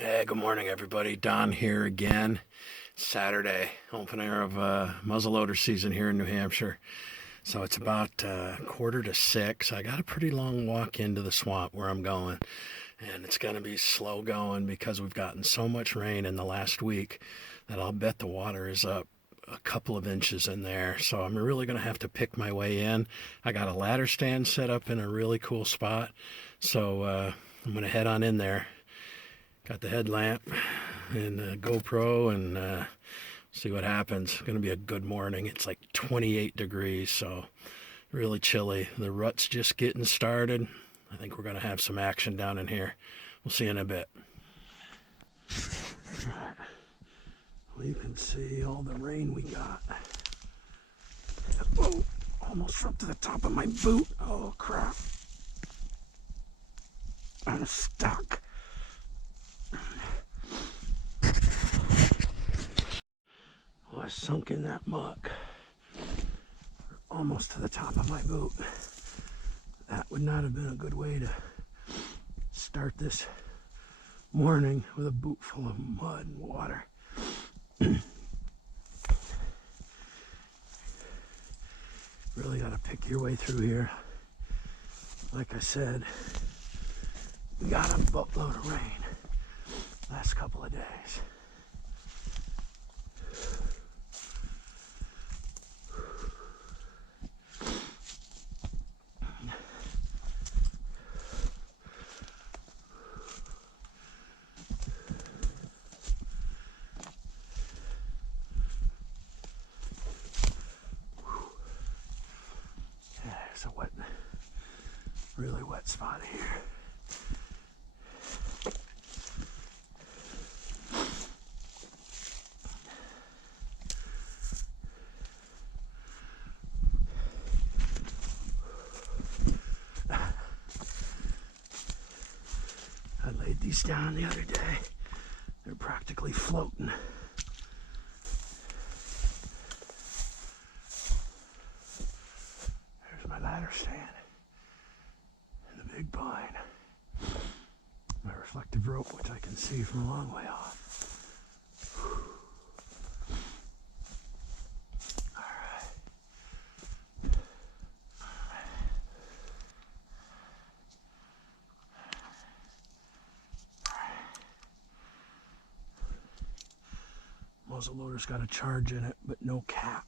Hey, good morning, everybody. Don here again. Saturday, opener of muzzle loader season here in New Hampshire. So it's about 5:45. I got a pretty long walk into the swamp where I'm going, and it's going to be slow going because we've gotten so much rain in the last week that I'll bet the water is up a couple of inches in there. So I'm really going to have to pick my way in. I got a ladder stand set up in a really cool spot, so I'm going to head on in there. Got the headlamp and the GoPro and see what happens. It's going to be a good morning. It's like 28 degrees, so really chilly. The rut's just getting started. I think we're going to have some action down in here. We'll see you in a bit. Well, you can see all the rain we got. Oh, almost up to the top of my boot. Oh, crap. I'm stuck. Well, I sunk in that muck almost to the top of my boot. That would not have been a good way to start this morning with a boot full of mud and water. Really got to pick your way through here. Like I said, we got a buttload of rain last couple of days. There's a really wet spot here. I laid these down the other day. They're practically floating. There's my ladder stand and the big pine. My reflective rope, which I can see from a long way off. Muzzle loader's got a charge in it, but no cap.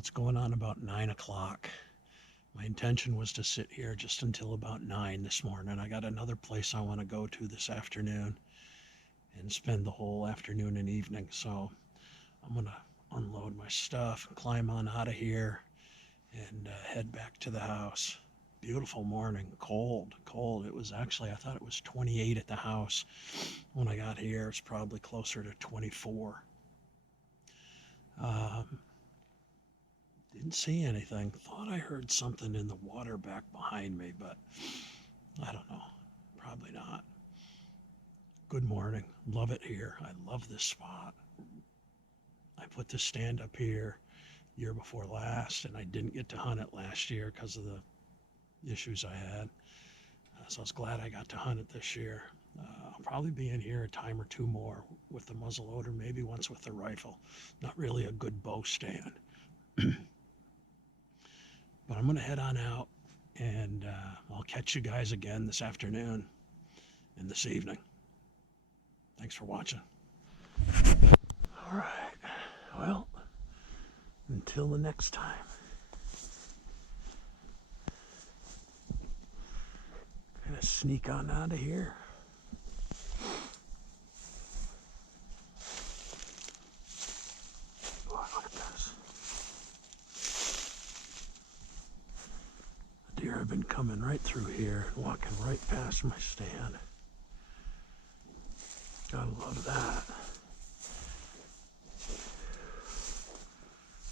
It's going on about 9 o'clock. My intention was to sit here just until about 9 this morning. I got another place I want to go to this afternoon and spend the whole afternoon and evening. So I'm going to unload my stuff and climb on out of here and head back to the house. Beautiful morning, cold. It was actually, I thought it was 28 at the house. When I got here, it's probably closer to 24. Didn't see anything. Thought I heard something in the water back behind me, but I don't know. Probably not. Good morning. Love it here. I love this spot. I put this stand up here year before last, and I didn't get to hunt it last year because of the issues I had. So I was glad I got to hunt it this year. I'll probably be in here a time or two more with the muzzle loader, maybe once with the rifle. Not really a good bow stand. But I'm going to head on out, and I'll catch you guys again this afternoon and this evening. Thanks for watching. All right. Well, until the next time. Gonna sneak on out of here. Oh, look at this. The deer have been coming right through here, walking right past my stand. Gotta love that.